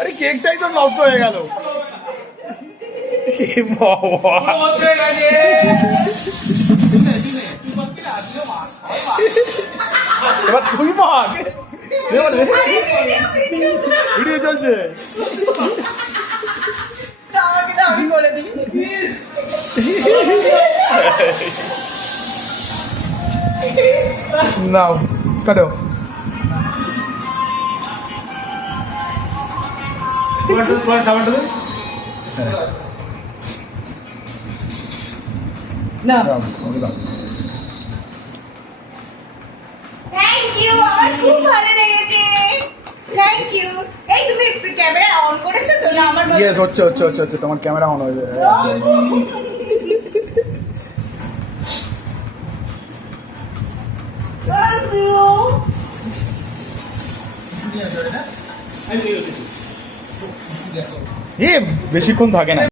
আরে কেকটাই তো নষ্ট হয়ে গেল। এবার তুই মাখ। ভিডিও চলছে। আমি করে দিই। নাও কাটো। না থ্যাংক ইউ, আমার খুব ভালো লেগেছে। Thank you. এই তুমি ক্যামেরা অন করেছো তো? না আমার ইয়েস, হচ্ছে হচ্ছে হচ্ছে হচ্ছে তোমার ক্যামেরা অন হয়ে যায়। Thank you. এ বেশিক্ষণ থাকে না।